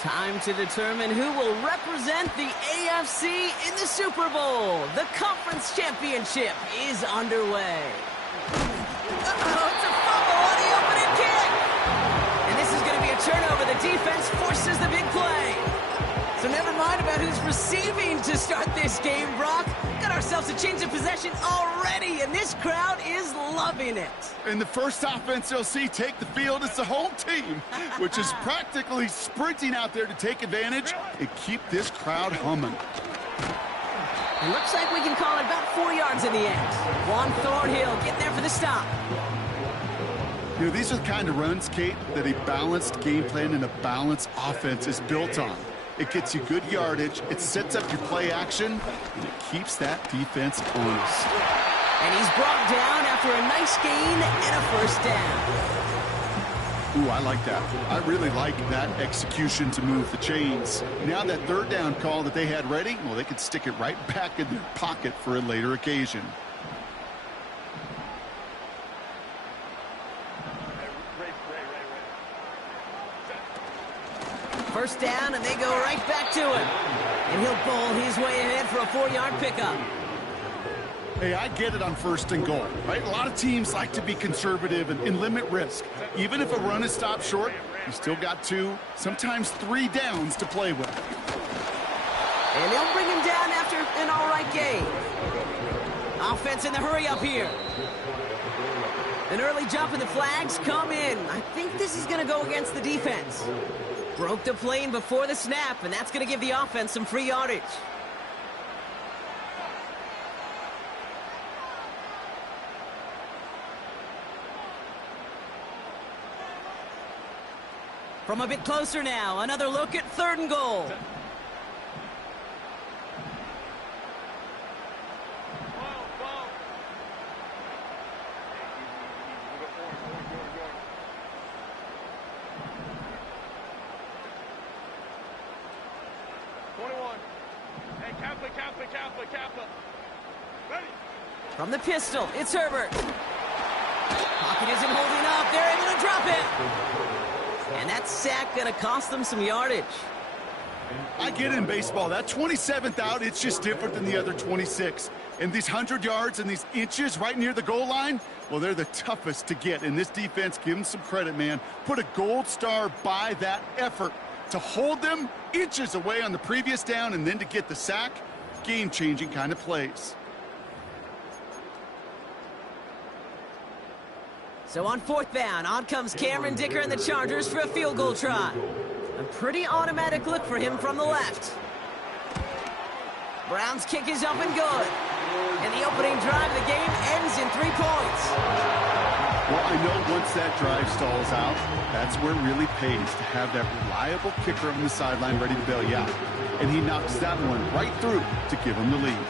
Time to determine who will represent the AFC in the Super Bowl. The conference championship is underway. Uh-oh, it's a fumble on the opening kick. And this is going to be a turnover. The defense forces the big play. So never mind about who's receiving to start this game, Brock. Got ourselves a change of possession already, and this crowd is loving it. And the first offense you'll see take the field is the home team, which is practically sprinting out there to take advantage and keep this crowd humming. It looks like we can call it about 4 yards in the end. Juan Thornhill getting there for the stop. You know, these are the kind of runs, Kate, that a balanced game plan and a balanced offense is built on. It gets you good yardage, it sets up your play action, and it keeps that defense honest. And he's brought down after a nice gain and a first down. Ooh, I like that. I really like that execution to move the chains. Now that third down call that they had ready, well, they could stick it right back in their pocket for a later occasion. First down, and they go right back to him. And he'll bowl his way ahead for a 4-yard pickup. Hey, I get it on first and goal, right? A lot of teams like to be conservative and limit risk. Even if a run is stopped short, you still got 2, sometimes 3 downs to play with. And they'll bring him down after an all-right gain. Offense in the hurry up here. An early jump and the flags come in. I think this is going to go against the defense. Broke the plane before the snap, and that's going to give the offense some free yardage. From a bit closer now, another look at 3rd and goal. From the pistol, it's Herbert. Pocket isn't holding up. They're able to drop it. And that sack going to cost them some yardage. I get it in baseball. That 27th out, it's just different than the other 26. And these 100 yards and these inches right near the goal line, well, they're the toughest to get. And this defense, give them some credit, man. Put a gold star by that effort. To hold them inches away on the previous down and then to get the sack, game-changing kind of plays. So on 4th down, on comes Cameron Dicker and the Chargers for a field goal try. A pretty automatic look for him from the left. Brown's kick is up and good. And the opening drive of the game ends in 3 points. Well, I know once that drive stalls out, that's where it really pays to have that reliable kicker on the sideline ready to bail you out. And he knocks that one right through to give him the lead.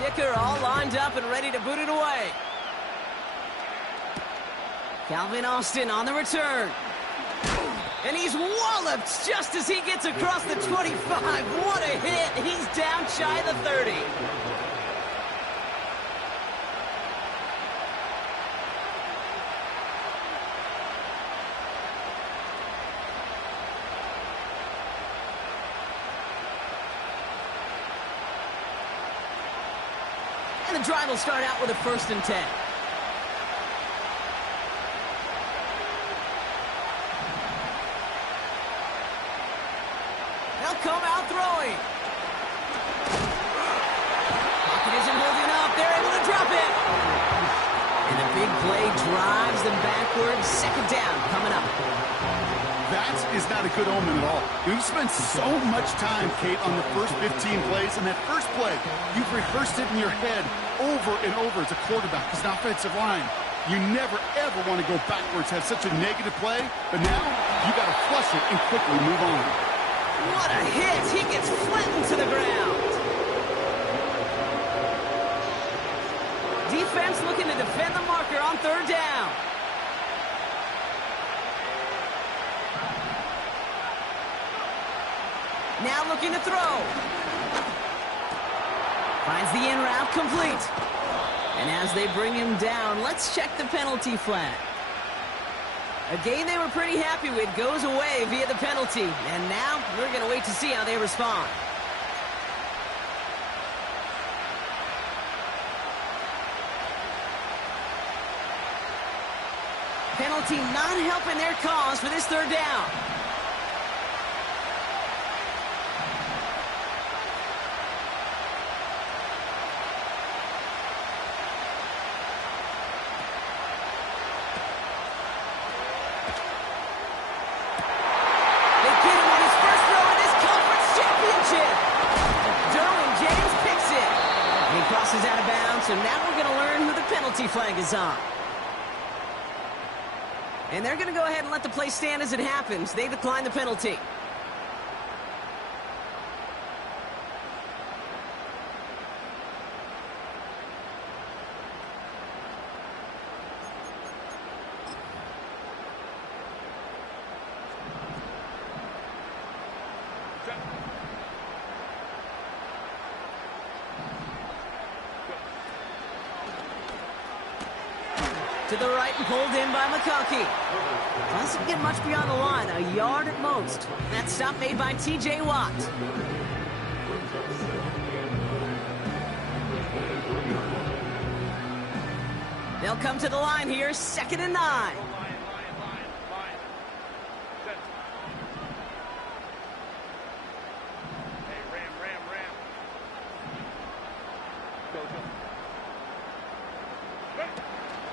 Dicker all lined up and ready to boot it away. Calvin Austin on the return. And he's walloped just as he gets across the 25. What a hit. He's down shy of the 30. And the drive will start out with a 1st and 10. They'll come out throwing. Pocket isn't holding up. They're able to drop it. And the big play drives them backwards. 2nd down coming up. That is not a good omen at all. You've spent so much time, Kate, on the first 15 plays. And that first play, you've rehearsed it in your head over and over as a quarterback, as an offensive line. You never, ever want to go backwards, have such a negative play. But now, you got to flush it and quickly move on. What a hit! He gets flattened to the ground. Defense looking to defend the marker on 3rd down. Now looking to throw. Finds the in route complete. And as they bring him down, let's check the penalty flag. A game they were pretty happy with goes away via the penalty. And now we're going to wait to see how they respond. Penalty not helping their cause for this third down. Crosses out of bounds, so now we're going to learn who the penalty flag is on. And they're going to go ahead and let the play stand as it happens. They decline the penalty. To the right and pulled in by McConkey. Doesn't get much beyond the line, a yard at most. That stop made by T.J. Watt. They'll come to the line here, 2nd and 9.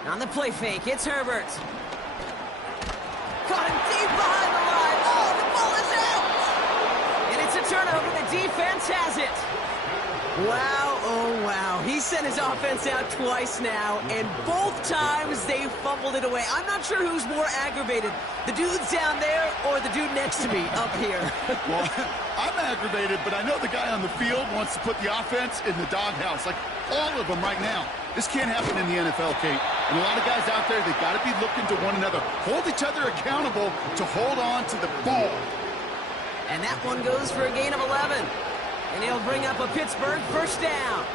On the play fake, it's Herbert. Caught him deep behind the line. Oh, the ball is out! And it's a turnover. The defense has it. Wow, oh wow. He sent his offense out twice now, and both times they fumbled it away. I'm not sure who's more aggravated, the dudes down there or the dude next to me up here. Well, I'm aggravated, but I know the guy on the field wants to put the offense in the doghouse, like all of them right now. This can't happen in the NFL, Kate. And a lot of guys out there, they've got to be looking to one another. Hold each other accountable to hold on to the ball. And that one goes for a gain of 11. And he'll bring up a Pittsburgh first down.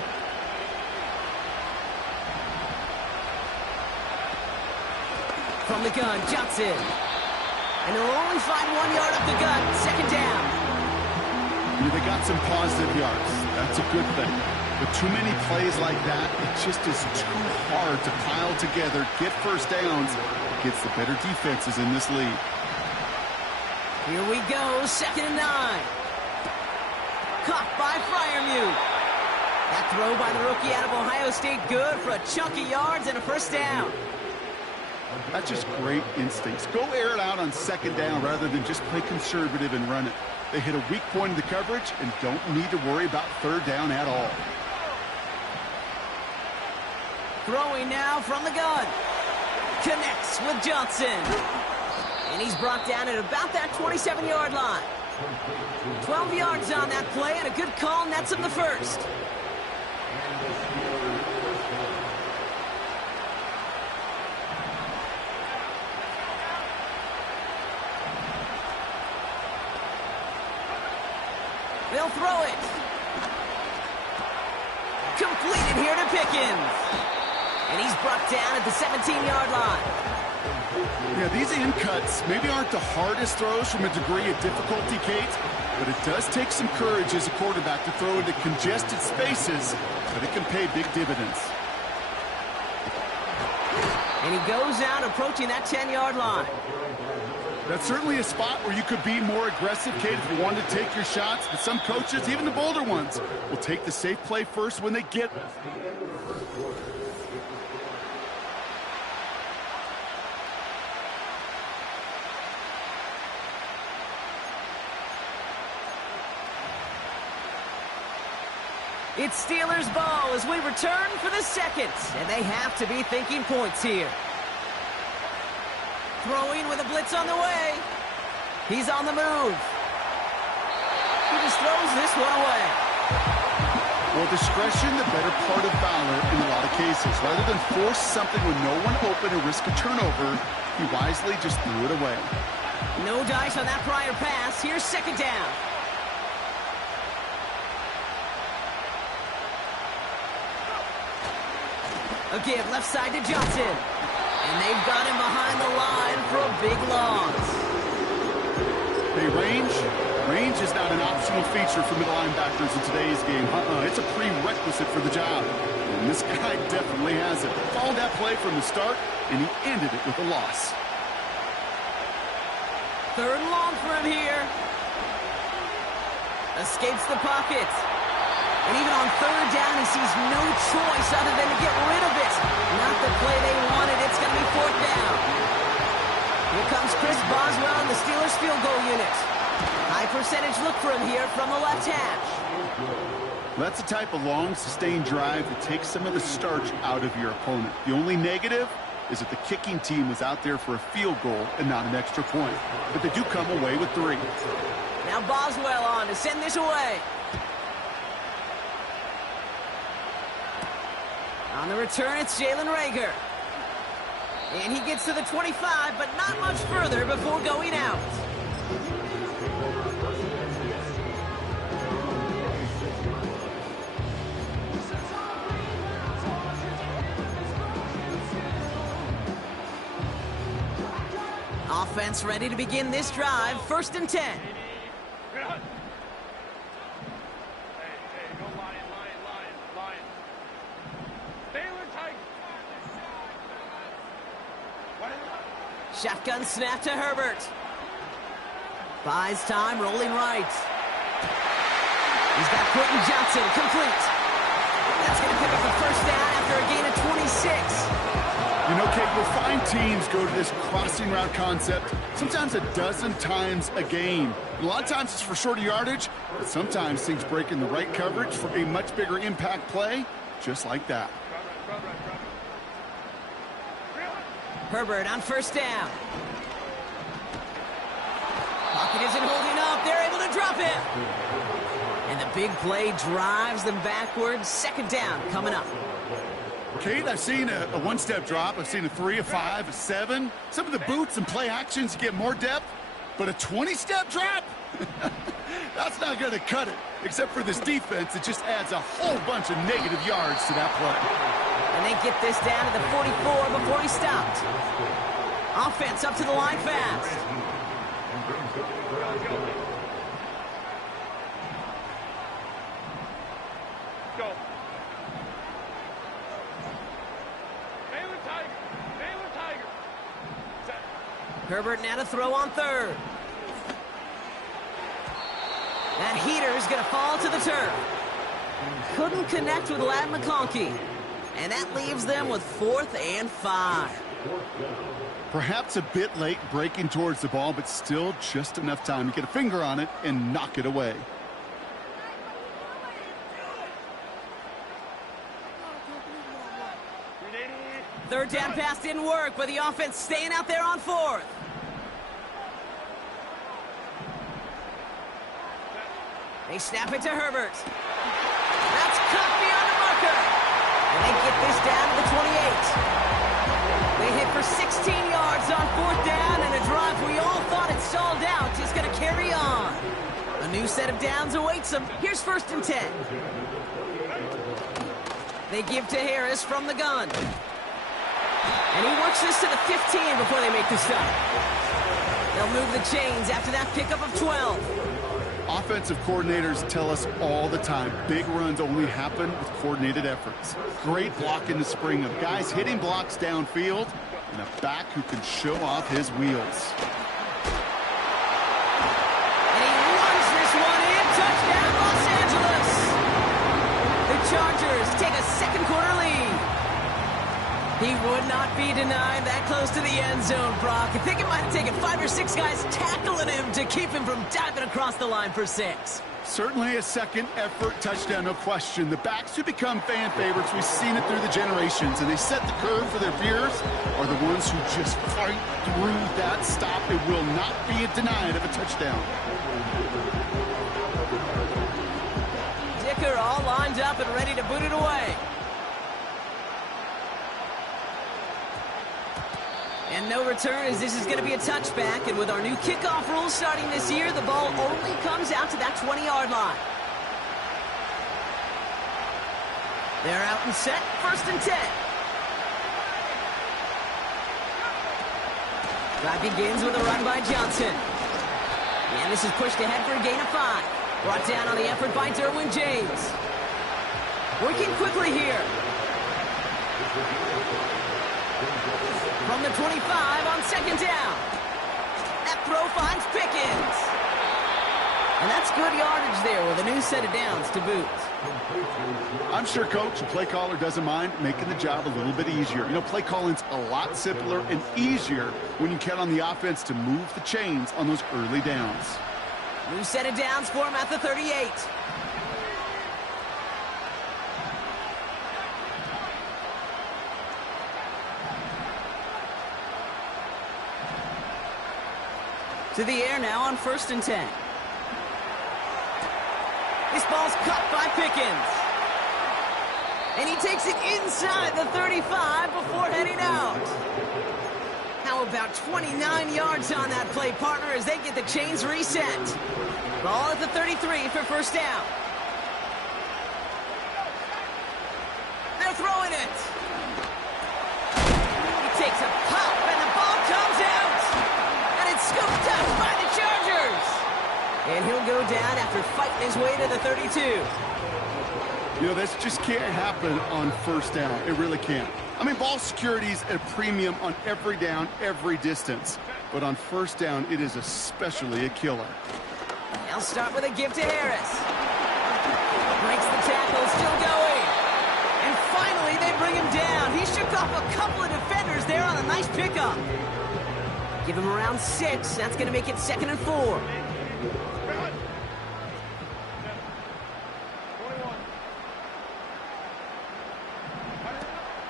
From the gun, Johnson. And they'll only find 1 yard up the gut, 2nd down. Yeah, they got some positive yards. That's a good thing. But too many plays like that, it just is too hard to pile together, get first downs against the better defenses in this league. Here we go, 2nd and 9. Caught by Freiermuth. That throw by the rookie out of Ohio State, good for a chunk of yards and a first down. That's just great instincts. Go air it out on 2nd down rather than just play conservative and run it. They hit a weak point in the coverage and don't need to worry about 3rd down at all. Throwing now from the gun. Connects with Johnson. And he's brought down at about that 27-yard line. 12 yards on that play, and a good call nets him the first. They'll throw it. Completed here to Pickens. And he's brought down at the 17-yard line. Yeah, these in cuts maybe aren't the hardest throws from a degree of difficulty, Kate, but it does take some courage as a quarterback to throw into congested spaces, but it can pay big dividends. And he goes out approaching that 10-yard line. That's certainly a spot where you could be more aggressive, Kate, if you wanted to take your shots. But some coaches, even the bolder ones, will take the safe play first when they get it. It's Steelers ball as we return for the 2nd, and they have to be thinking points here. Throwing with a blitz on the way. He's on the move. He just throws this one away. Well, discretion, the better part of valor in a lot of cases. Rather than force something with no one open and risk a turnover, he wisely just threw it away. No dice on that prior pass. Here's 2nd down. A give left side to Johnson. And they've got him behind the line for a big loss. Hey, range is not an optional feature for middle linebackers in today's game. It's a prerequisite for the job. And this guy definitely has it. Followed that play from the start, and he ended it with a loss. 3rd and long for him here. Escapes the pocket. And even on 3rd down, he sees no choice other than to get rid of it. Not the play they wanted. It's going to be 4th down. Here comes Chris Boswell in the Steelers field goal unit. High percentage look for him here from the left hash. That's the type of long, sustained drive that takes some of the starch out of your opponent. The only negative is that the kicking team was out there for a field goal and not an extra point. But they do come away with 3. Now Boswell on to send this away. On the return, it's Jalen Reagor. And he gets to the 25, but not much further before going out. Offense ready to begin this drive. 1st and 10. Shotgun snap to Herbert. Buys time, rolling right. He's got Quentin Johnson, complete. That's going to pick up the 1st down after a gain of 26. You know, Kate, we'll find teams go to this crossing route concept sometimes a dozen times a game. A lot of times it's for shorter yardage, but sometimes things break in the right coverage for a much bigger impact play, just like that. Herbert on 1st down. Pocket isn't holding up. They're able to drop him. And the big play drives them backwards. 2nd down coming up. Kate, I've seen a one-step drop. I've seen a 3, a 5, a 7. Some of the boots and play actions get more depth, but a 20-step drop? That's not going to cut it. Except for this defense, it just adds a whole bunch of negative yards to that play. And they get this down to the 44 before he stopped. Offense up to the line fast. Go. Herbert now to throw on 3rd. That heater is going to fall to the turf. Couldn't connect with Ladd McConkey. And that leaves them with 4th and 5. Perhaps a bit late breaking towards the ball, but still just enough time to get a finger on it and knock it away. Third down pass didn't work, but the offense staying out there on 4th. They snap it to Herbert. That's cut beyond the marker. And they get this down to the 28. They hit for 16 yards on 4th down, and a drive we all thought it stalled out is going to carry on. A new set of downs awaits them. Here's 1st and 10. They give to Harris from the gun. And he works this to the 15 before they make the stop. They'll move the chains after that pickup of 12. Offensive coordinators tell us all the time, big runs only happen with coordinated efforts. Great block in the spring of guys hitting blocks downfield and a back who can show off his wheels. And he runs this one in. Touchdown, Los Angeles. The Chargers take a 2nd quarter lead. He would not be denied that close to the end zone, Brock. I think it might have taken 5 or 6 guys tackling him to keep him from diving across the line for 6. Certainly a second effort touchdown, no question. The backs who become fan favorites, we've seen it through the generations, and they set the curve for their peers, are the ones who just fight through that stop. It will not be denied of a touchdown. Dicker all lined up and ready to boot it away. And no return, as this is going to be a touchback. And with our new kickoff rules starting this year, the ball only comes out to that 20-yard line. They're out and set. 1st and 10. Drive begins with a run by Johnson. And this is pushed ahead for a gain of 5. Brought down on the effort by Derwin James. Working quickly here. From the 25 on second down. That throw finds Pickens. And that's good yardage there with a new set of downs to boot. I'm sure, Coach, the play caller doesn't mind making the job a little bit easier. You know, play calling's a lot simpler and easier when you count on the offense to move the chains on those early downs. New set of downs for him at the 38. To the air now on 1st and 10. This ball's cut by Pickens. And he takes it inside the 35 before heading out. How about 29 yards on that play, partner, as they get the chains reset. Ball at the 33 for 1st down. They're throwing it. He takes a pop, and the ball comes out. And it's scooped up by the Chargers. And he'll go down after fighting his way to the 32. You know, this just can't happen on 1st down. It really can't. I mean, ball security's at a premium on every down, every distance. But on 1st down, it is especially a killer. They'll start with a give to Harris. Breaks the tackle, still going. And finally, they bring him down. He shook off a couple of defenders there on a nice pickup. Give him around 6. That's going to make it 2nd and 4.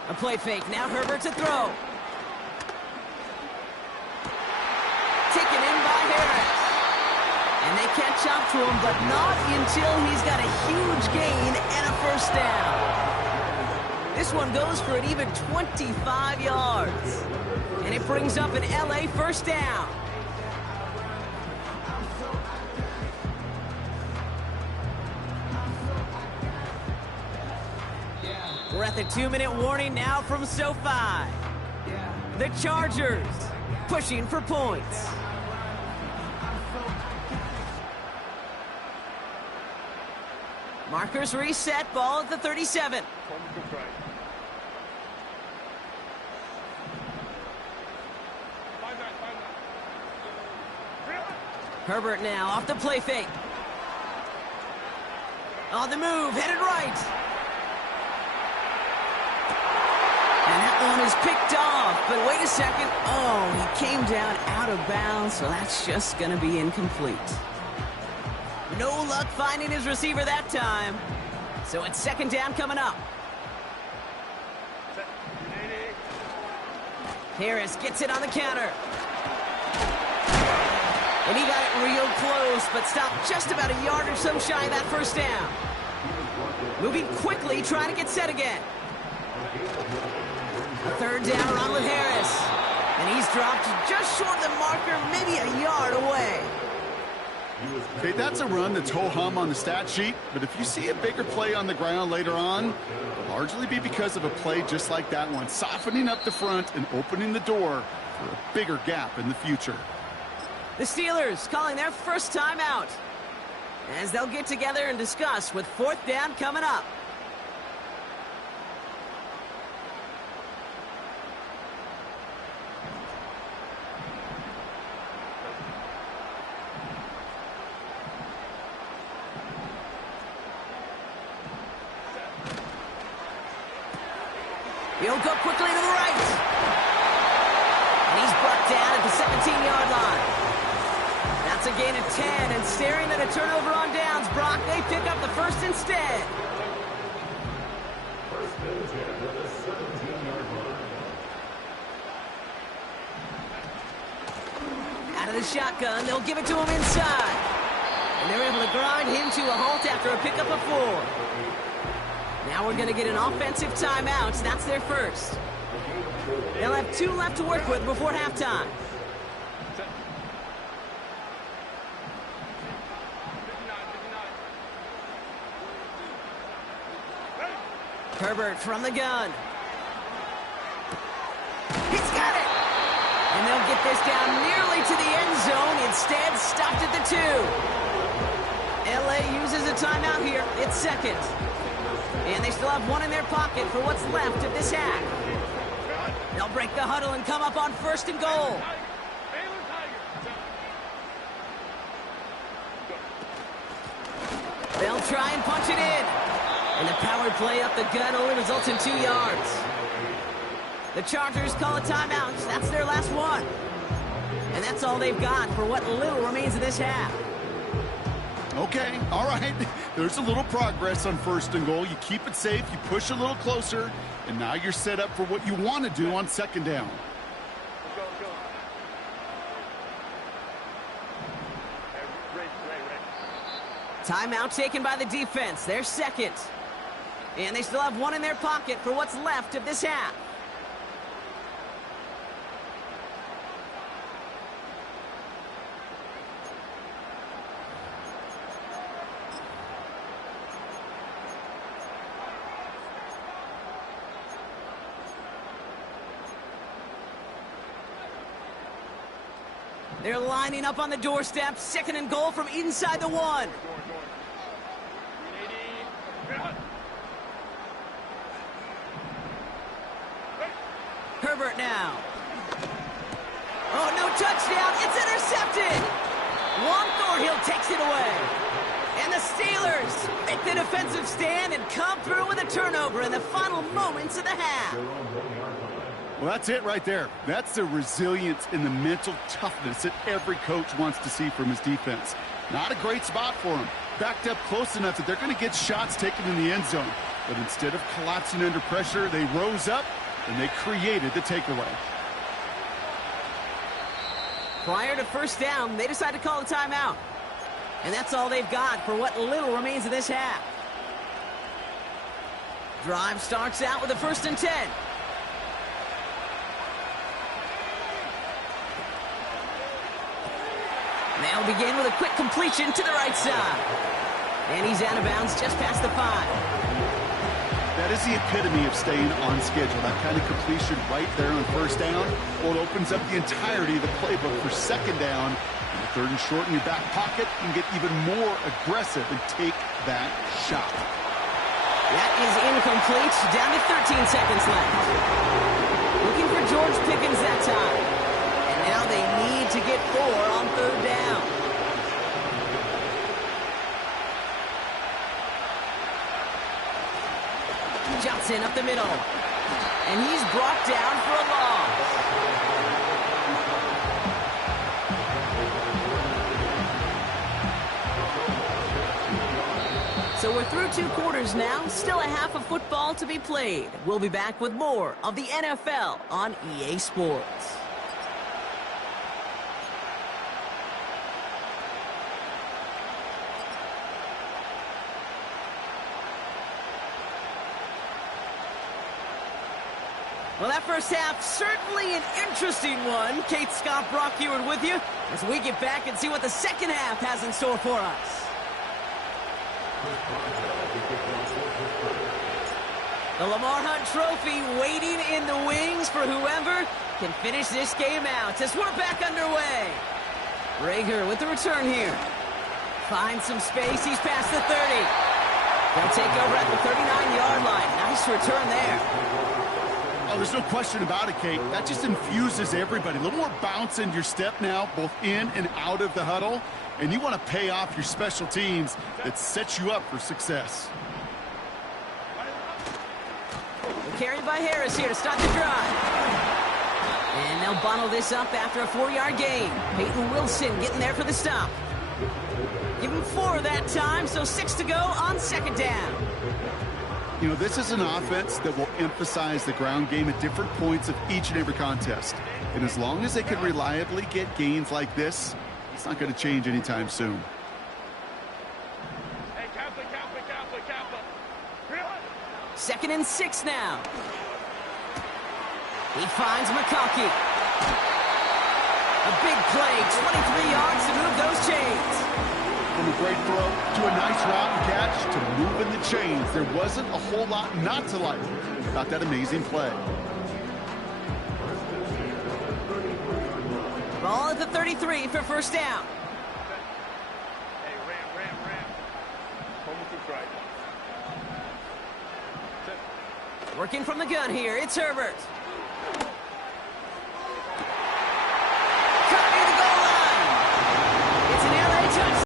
A play fake. Now Herbert to throw. Taken in by Harris. And they catch up to him, but not until he's got a huge gain and a 1st down. This one goes for an even 25 yards. And it brings up an LA 1st down. We're at the 2-minute warning now from SoFi. The Chargers pushing for points. Markers reset, ball at the 37. Herbert now off the play fake. On the move, headed right. And that one is picked off, but wait a second. Oh, he came down out of bounds, so that's just going to be incomplete. No luck finding his receiver that time. So it's 2nd down coming up. Harris gets it on the counter. And he got it real close, but stopped just about a yard or so shy of that 1st down. Moving quickly, trying to get set again. A 3rd down run with Harris. And he's dropped just short of the marker, maybe a yard away. Okay, that's a run that's ho-hum on the stat sheet, but if you see a bigger play on the ground later on, it'll largely be because of a play just like that one, softening up the front and opening the door for a bigger gap in the future. The Steelers calling their 1st timeout as they'll get together and discuss with 4th down coming up. He'll go quickly to the right. And he's brought down at the 17-yard line. That's a gain of 10, and staring at a turnover on downs, Brock, they pick up the 1st instead. Out of the shotgun, they'll give it to him inside. And they're able to grind him to a halt after a pickup of 4. Now we're going to get an offensive timeout. That's their 1st. They'll have 2 left to work with before halftime. Herbert from the gun. He's got it! And they'll get this down nearly to the end zone. Instead, stopped at the 2. LA uses a timeout here. It's second. And they still have one in their pocket for what's left of this half. They'll break the huddle and come up on 1st and goal. They'll try and punch it in. And the power play up the gut only results in 2 yards. The Chargers call a timeout. That's their last one. And that's all they've got for what little remains of this half. Okay, all right. There's a little progress on 1st and goal. You keep it safe, you push a little closer, and now you're set up for what you want to do on 2nd down. Timeout taken by the defense. They're second. And they still have one in their pocket for what's left of this half. They're lining up on the doorstep. 2nd and goal from inside the 1. Herbert now. Oh, no touchdown. It's intercepted. Juan Thornhill takes it away. And the Steelers make the defensive stand and come through with a turnover in the final moments of the half. Well, that's it right there. That's the resilience and the mental toughness that every coach wants to see from his defense. Not a great spot for him. Backed up close enough that they're going to get shots taken in the end zone. But instead of collapsing under pressure, they rose up and they created the takeaway. Prior to 1st down, they decide to call a timeout. And that's all they've got for what little remains of this half. Drive starts out with a 1st and 10. They'll begin with a quick completion to the right side. And he's out of bounds just past the 5. That is the epitome of staying on schedule. That kind of completion right there on 1st down. Well, it opens up the entirety of the playbook for 2nd down. And the 3rd and short in your back pocket, you can get even more aggressive and take that shot. That is incomplete. Down to 13 seconds left. Looking for George Pickens that time. And now they need to get 4 on 3rd down. Johnson up the middle. And he's brought down for a loss. So we're through 2 quarters now. Still a half of football to be played. We'll be back with more of the NFL on EA Sports. Well, that first half, certainly an interesting one. Kate Scott, Brock Ewart with you as we get back and see what the second half has in store for us. The Lamar Hunt Trophy waiting in the wings for whoever can finish this game out as we're back underway. Rager with the return here. Finds some space. He's past the 30. They'll take over at the 39-yard line. Nice return there. Oh, there's no question about it, Kate. That just infuses everybody. A little more bounce in your step now, both in and out of the huddle. And you want to pay off your special teams that sets you up for success. Carried by Harris here to start the drive. And they'll bottle this up after a 4-yard gain. Peyton Wilson getting there for the stop. Give him 4 that time, so 6 to go on 2nd down. You know, this is an offense that will emphasize the ground game at different points of each and every contest. And as long as they can reliably get gains like this, it's not going to change anytime soon. Hey, Kappa. 2nd and 6 now. He finds McConkey. A big play, 23 yards to move those chains. From a great throw to a nice route and catch to moving the chains. There wasn't a whole lot not to like about that amazing play. Ball at the 33 for first down. Hey, ram. Home to strike. Working from the gun here, it's Herbert.